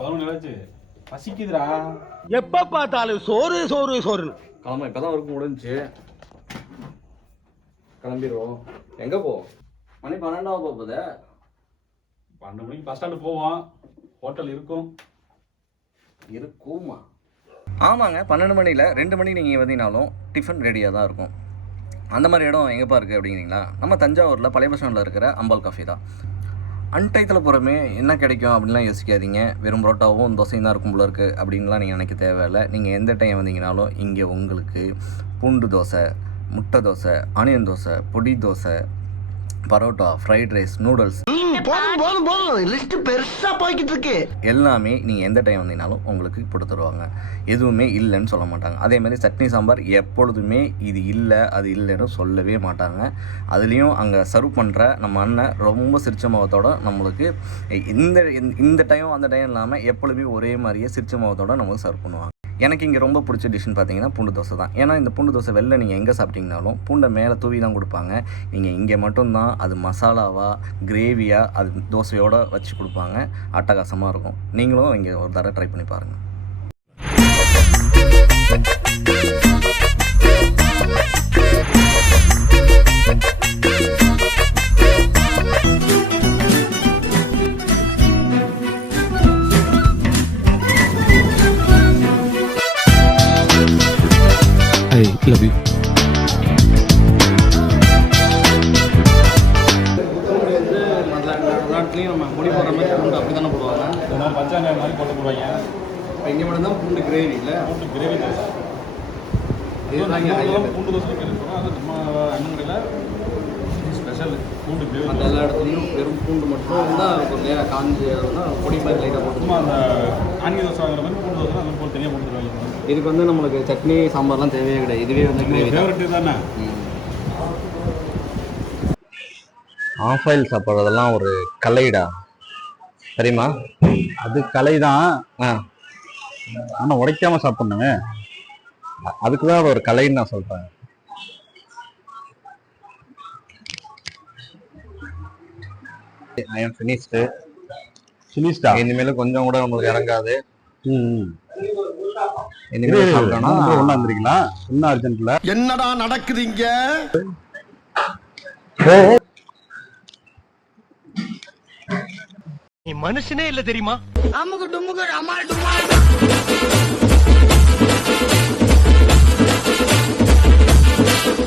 11 பசிக்குதுடா. எப்ப பார்த்தாலும் சோறு சோறு சோறுன்னு. கிளம்ப இப்பதான் ஒர்க் முடிஞ்சுச்சு, கிளம்பிடுவோம். எங்க போ? மணி 12 போகுது. 12 மணிக்கு பஸ் ஸ்டாண்டு போவோம். ஹோட்டல் இருக்குமா? ஆமாங்க, 12 மணியில் 2 மணிக்கு நீங்கள் வந்தீங்கனாலும் டிஃபன் ரெடியாக தான் இருக்கும். அந்த மாதிரி இடம் எங்கேப்பா இருக்குது அப்படிங்கிறீங்களா? நம்ம தஞ்சாவூரில் பழைய பஸ் ஸ்டாண்டில் இருக்கிற அம்பாள் காஃபி தான். அன்டைத்தில் போகிறமே என்ன கிடைக்கும் அப்படின்லாம் யோசிக்காதீங்க. வெறும் புரோட்டாவும் தோசையும் தான் இருக்கும் போல இருக்குது அப்படின்லாம் நீங்கள் நினைக்க தேவையில்லை. நீங்கள் எந்த டைம் வந்தீங்கனாலும் இங்கே உங்களுக்கு பூண்டு தோசை, முட்டை தோசை, ஆனியன் தோசை, பொடி dosa, parotta, fried rice, noodles, பெருசா போய்கிட்டு இருக்கு. எல்லாமே நீங்கள் எந்த டைம் வந்தீங்கனாலும் உங்களுக்கு கொடுத்துருவாங்க. எதுவுமே இல்லைன்னு சொல்ல மாட்டாங்க. அதேமாதிரி சட்னி சாம்பார் எப்பொழுதுமே இது இல்லை அது இல்லைன்னு சொல்லவே மாட்டாங்க. அதுலேயும் அங்கே சர்வ் பண்ணுற நம்ம அண்ணன் ரொம்ப சிரிச்ச முகத்தோட நம்மளுக்கு இந்த டைம் அந்த டைம் இல்லாமல் எப்பொழுதுமே ஒரே மாதிரியே சிரிச்ச முகத்தோட நம்மளுக்கு சர்வ் பண்ணுவாங்க. எனக்கு இங்கே ரொம்ப பிடிச்ச டிஷ்ஷுன்னு பார்த்தீங்கன்னா பூண்டு தோசை தான். ஏன்னா இந்த பூண்டு தோசை வெளில நீங்கள் எங்கே சாப்பிட்டீங்கனாலும் பூண்டை மேலே தூவி தான் கொடுப்பாங்க. நீங்கள் இங்கே மட்டும்தான் அது மசாலாவா கிரேவியாக அது தோசையோடு வச்சு கொடுப்பாங்க. அட்டகாசமாக இருக்கும். நீங்களும் இங்கே ஒரு தடவை ட்ரை பண்ணி பாருங்கள். I love you. நாட்டிலையும் நம்ம பொடி போடுற மாதிரி பூண்டு அப்படி தானே போடுவாங்க. பச்சாங்காய் மாதிரி போட்டு போடுவாங்க. இப்போ இங்கே மட்டும் தான் பூண்டு கிரேவி இல்லை, பூண்டு கிரேவி தோசை. இதுதான் பூண்டு தோசை கேள்விப்பட்டோம். அது நம்ம அண்ணன் கடையில் ஸ்பெஷல் பூண்டு கிரேவி. அந்த எல்லா இடத்துலையும் வெறும் பூண்டு மட்டும் தான் இருக்கும் இல்லையா, காஞ்சி பொடி மாதிரி லைட்டாக போட்டு. அந்த ஆனியன் தோசை வாங்குற மாதிரி பூண்டு தோசை அந்த போல் தனியாக போட்டுருவாங்க. இதுக்கு வந்து நம்மளுக்கு சட்னி சாம்பார்லாம் தேவையே கிடையாது. இதுவே வந்து கிரேவி ஃபேவரட்டு தானே. ஆஃப் ஆயில் சாப்பிட்றதெல்லாம் ஒரு கலைடா, தெரியுமா? அது கலை தான். ஆனால் உடைக்காம சாப்பிட்ணுங்க, அதுக்கு தான் ஒரு கலைன்னு நான் சொல்கிறேன். I am finished. ஃபினிஷ்டா? இனிமேல் கொஞ்சம் கூட நம்மளுக்கு இறங்காது. ஒண்ணா இருந்திருக்கீங்களா? என்ன அர்ஜென்ட்ல என்னடா நடக்குது இங்க? நீ மனுஷனே இல்ல தெரியுமா? அமுக்கு டுமுக்கு அமால் டுமால்.